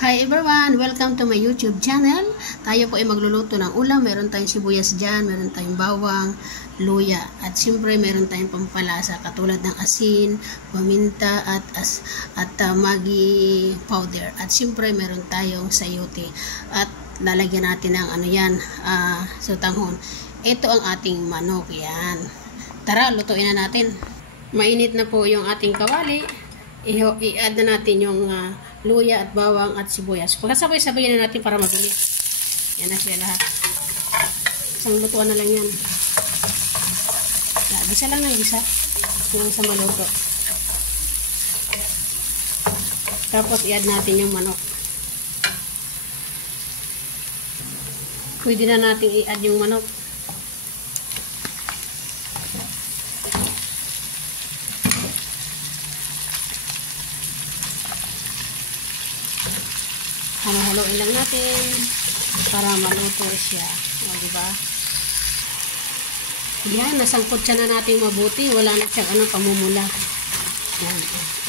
Hi everyone! Welcome to my YouTube channel. Tayo po ay magluluto ng ulam. Meron tayong sibuyas dyan, meron tayong bawang, luya. At siyempre meron tayong pampalasa katulad ng asin, paminta at Maggi powder. At siyempre meron tayong sayote. At lalagyan natin ng sutanghon. Ito ang ating manok. Yan. Tara, lutuin na natin. Mainit na po yung ating kawali. I-add na natin yung luya at bawang at sibuyas. Pagkasabay-sabay na natin para mabilis. Yan na siya lahat. Isang lutuan na lang yan. Bisa lang ng bisa. Yung sa maluto. Tapos i-add natin yung manok. Pwede na natin i-add yung manok. Halo-haloin lang natin para maluto siya. O, diba? Yan, nasangkot siya na natin mabuti. Wala na siyang pamumula. Yan.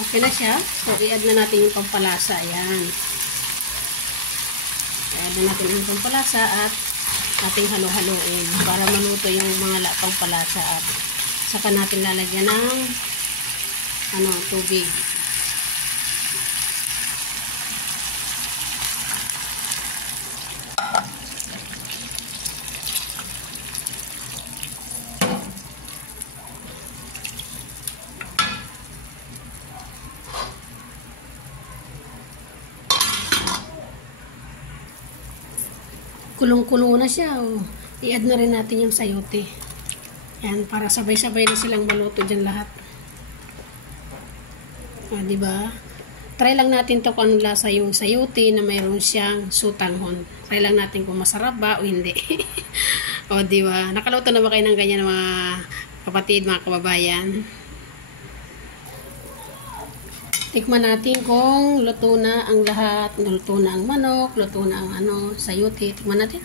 Okay na siya. So, i-add na natin yung pampalasa. Yan. I-add na natin yung pampalasa at ating halo-haloin para maluto yung mga pampalasa at saka natin lalagyan ng tubig. Kulong-kulo na siya. I-add na rin natin yung sayote. Yan, para sabay-sabay na silang maluto dyan lahat. Diba? Try lang natin to kung anong lasa yung sayote na mayroon siyang sutanghon. Try lang natin kung masarap ba o hindi. O, diba? Nakaluto na ba kayo ng ganyan mga kapatid, mga kababayan? Tikman natin kung luto na ang lahat. Luto na ang manok, luto na ang sayote. Tikman natin.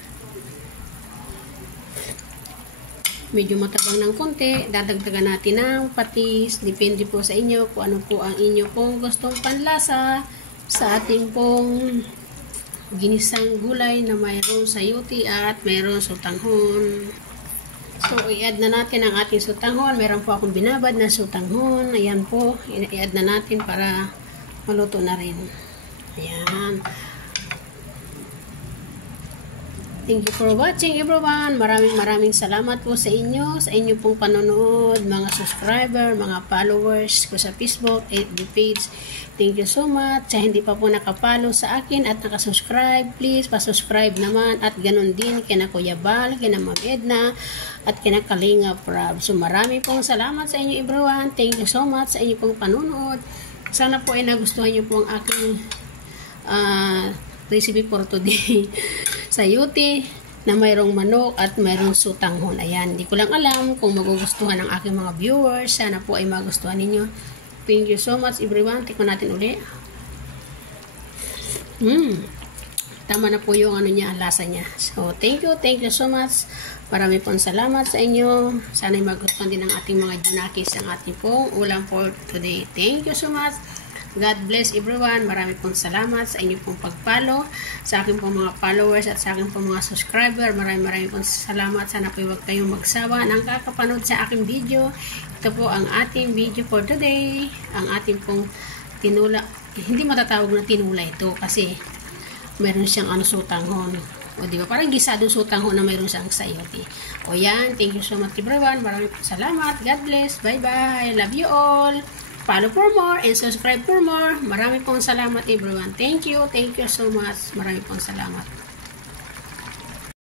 Medyo matabang ng konti. Dadagdagan natin ng patis. Depende po sa inyo kung ano po ang inyo pong gustong panlasa sa ating pong ginisang gulay na mayroong sayote at mayroong sutanghon. So, i-add na natin ang ating sutanghon. Meron po akong binabad na sutanghon. Ayan po. I-add na natin para maluto na rin. Ayan. Thank you for watching everyone. Maraming salamat po sa inyo. Sa inyo pong panonood. Mga subscriber, mga followers ko sa Facebook, FB page. Thank you so much. Sa hindi pa po nakapalo sa akin at nakasubscribe, please pasubscribe naman. At ganun din kina Kuya Bal, kina Ma'am Edna, at kina Kalinga Prab. So marami pong salamat sa inyo everyone. Thank you so much sa inyo pong panonood. Sana po ay nagustuhan niyo po ang aking recipe for today. Sayote na mayroong manok at mayroong sutanghon. Ayan, hindi ko lang alam kung magugustuhan ng aking mga viewers. Sana po ay magustuhan ninyo. Thank you so much everyone. Tikman natin uli. Tama na po yung lasa niya. So, thank you so much. Marami pong salamat sa inyo. Sana ay magustuhan din ng ating mga junakis ang ating pong ulam for today. Thank you so much. God bless everyone. Marami pong salamat sa inyo pong pag-follow, sa aking pong mga followers at sa aking pong mga subscriber. Marami pong salamat. Sana po huwag kayong magsawa ng kakapanood sa aking video. Ito po ang ating video for today. Ang ating pong tinula. Hindi matatawag na tinula ito kasi meron siyang sutanghon. O diba? Parang gisadong sutanghon na meron siyang sayote. O yan. Thank you so much everyone. Marami pong salamat. God bless. Bye-bye. Love you all. Follow for more and subscribe for more. Marami pong salamat everyone. Thank you so much. Marami pong salamat.